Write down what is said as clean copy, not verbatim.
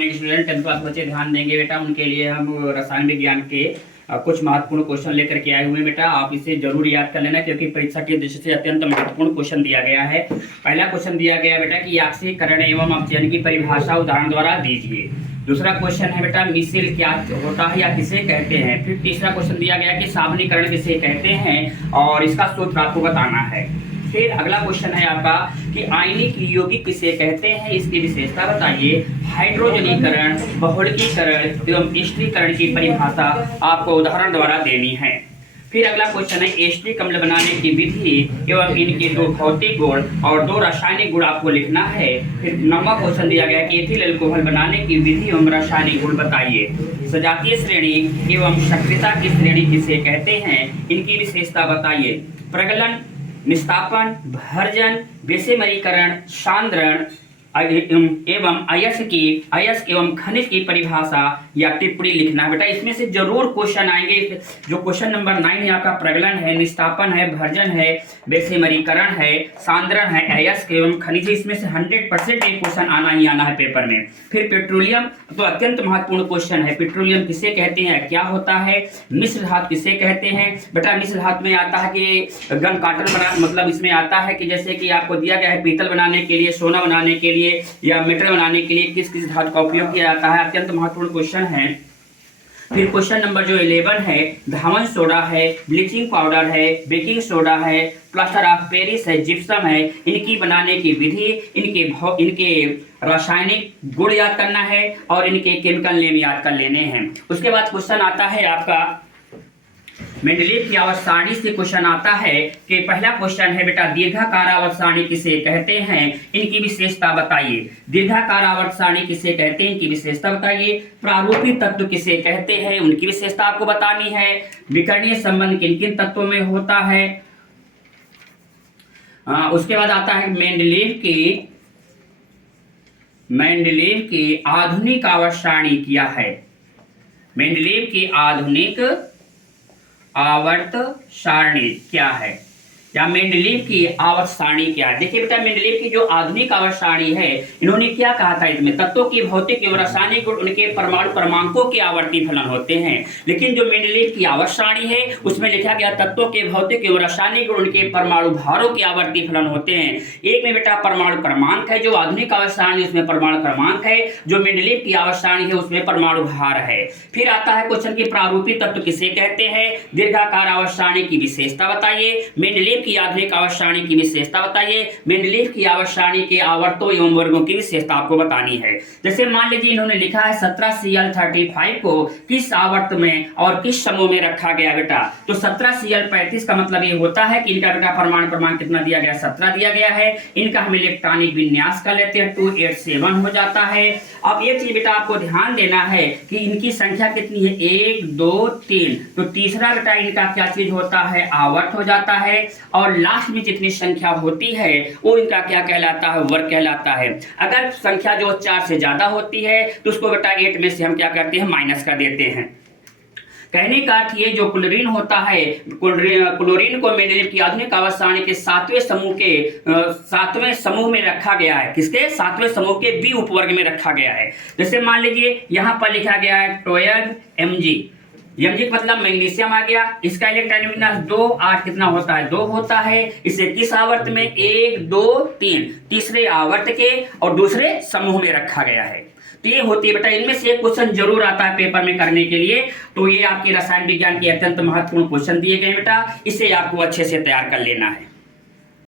Student 10th class बच्चे ध्यान देंगे बेटा, उनके लिए हम रसायन विज्ञान के कुछ महत्वपूर्ण क्वेश्चन लेकर के आए हुए हैं बेटा। आप इसे जरूर याद कर लेना क्योंकि परीक्षा की दृष्टि से अत्यंत महत्वपूर्ण क्वेश्चन दिया गया है। पहला क्वेश्चन दिया गया है बेटा कि ऑक्सीकरण एवं अपचयन की परिभाषा उदाहरण द्वारा दीजिए। दूसरा क्वेश्चन है बेटा मिसल क्या होता है या किसे कहते हैं। फिर तीसरा क्वेश्चन दिया गया कि सावनीकरण किसे कहते हैं और इसका सूत्र आपको बताना है। फिर अगला क्वेश्चन है आपका कि आयनिक यौगिक किसे कहते हैं, इसकी विशेषता बताइए। हाइड्रोजनीकरण, बहुलकीकरण एवं स्थिरीकरण की परिभाषा आपको उदाहरण द्वारा देनी है। फिर अगला क्वेश्चन है एस्टिक अम्ल बनाने की विधि एवं इनके 2 भौतिक गुण और 2 रासायनिक गुण आपको लिखना है। फिर 9वां क्वेश्चन दिया गया कि एथिल अल्कोहल बनाने की विधि एवं रासायनिक गुण बताइए। सजातीय श्रेणी एवं सक्रियता की श्रेणी किसे कहते हैं, इनकी विशेषता बताइए। प्रगलन, निस्तापन, भर्जन, बेसेमरीकरण, सांद्रण एवं अयस्क एवं खनिज की परिभाषा या टिप्पणी लिखना है बेटा। इसमें से जरूर क्वेश्चन आएंगे। जो क्वेश्चन नंबर 9 है आपका प्रगलन है, निस्तापन है, भर्जन है, बेसेमरीकरण है, सांद्रण है, अयस्क एवं खनिज, इसमें से 100% एक क्वेश्चन आना ही आना है पेपर में। फिर पेट्रोलियम तो अत्यंत महत्वपूर्ण क्वेश्चन है। पेट्रोलियम किसे कहते हैं, क्या होता है। मिश्र धातु किसे कहते हैं बेटा। मिश्र धातु में आता है कि गन काटन बना, मतलब इसमें आता है कि जैसे कि आपको दिया गया है पीतल बनाने के लिए, सोना बनाने के लिए या मेटल बनाने के लिए किस किस धातु का उपयोग किया जाता है। अत्यंत महत्वपूर्ण क्वेश्चन है। फिर क्वेश्चन नंबर जो 11 है धावन सोडा है, ब्लीचिंग पाउडर है, बेकिंग सोडा है, प्लास्टर ऑफ पेरिस है, जिप्सम है, इनकी बनाने की विधि, इनके रासायनिक गुण याद करना है और इनके केमिकल नेम याद कर लेने हैं। उसके बाद क्वेश्चन आता है आपका मेंडलीव की आवर्त सारणी से क्वेश्चन आता है कि पहला क्वेश्चन है बेटा दीर्घाकार आवर्त सारणी किसे कहते हैं, इनकी विशेषता बताइए। दीर्घाकार आवर्त सारणी किसे कहते हैं, इनकी विशेषता बताइए। प्रारूपी तत्व किसे कहते हैं, उनकी विशेषता आपको बतानी है। विकर्णीय संबंध किन किन तत्वों में होता है। उसके बाद आता है मेंडलीव की आधुनिक आवर्त सारणी क्या है। मेंडलीव की आधुनिक आवर्त सारणी क्या है या मेंडलीव की आवर्त सारणी क्या है। देखिए बेटा मेंडलीव की जो आधुनिक आवर्त सारणी है, इन्होंने क्या कहा था, इसमें तत्वों की भौतिक एवं रासायनिक गुण उनके परमाणु क्रमांकों के आवर्ती फलन होते हैं। लेकिन जो मेंडलीव की आवर्त सारणी है उसमें लिखा गया तत्वों के भौतिक एवं रासायनिक गुण उनके परमाणु भारों के आवर्ती फलन होते हैं। एक में बेटा परमाणु क्रमांक है, जो आधुनिक आवर्त सारणी उसमें परमाणु क्रमांक है, जो मेंडलीव की आवर्त सारणी है उसमें परमाणु भार है। फिर आता है क्वेश्चन की प्रारूपी तत्व किसे कहते हैं, दीर्घाकार आवर्त सारणी की विशेषता बताइए। मेंडलीव की आधुनिक आवर्त सारणी की विशेषता बताइए। मेंडलीव की आवर्त सारणी के आवर्तों एवं वर्गों की विशेषता आपको बतानी है। जैसे मान लीजिए इन्होंने लिखा है 17Cl35 को किस आवर्त में और किस समूह में रखा गया बेटा, तो 17Cl35 का मतलब ये होता है कि इनका बेटा परमाणु क्रमांक कितना दिया गया, 17 दिया गया है। इनका हम इलेक्ट्रॉनिक विन्यास कर लेते हैं, 287 हो जाता है। अब एक चीज बेटा आपको ध्यान देना है कि इनकी संख्या कितनी है, 1 2 3, तो तीसरा बेटा इनका क्या चीज होता है, आवर्त हो जाता है। और लास्ट में जितनी संख्या होती है वो इनका क्या कहलाता है, वर्ग कहलाता है। अगर संख्या जो 4 से ज्यादा होती है तो उसको बेटा 8 में से हम क्या करते हैं, माइनस कर देते हैं। कहने का अर्थ ये जो क्लोरीन होता है, क्लोरीन को मेंडलीव की आधुनिक आवर्त सारणी के 7वें समूह में रखा गया है। किसके, 7वें समूह के बी उपवर्ग में रखा गया है। जैसे मान लीजिए यहाँ पर लिखा गया है 12 Mg, Mg मतलब मैग्नीशियम आ गया। इसका इलेक्ट्रॉनिक विन्यास 2 8 कितना होता है, 2 होता है। इसे किस आवर्त में, 1 2 3, तीसरे आवर्त के और दूसरे समूह में रखा गया है। तो ये होती है बेटा, इनमें से एक क्वेश्चन जरूर आता है पेपर में करने के लिए। तो ये आपके रसायन विज्ञान के अत्यंत महत्वपूर्ण क्वेश्चन दिए गए बेटा, इसे आपको अच्छे से तैयार कर लेना है।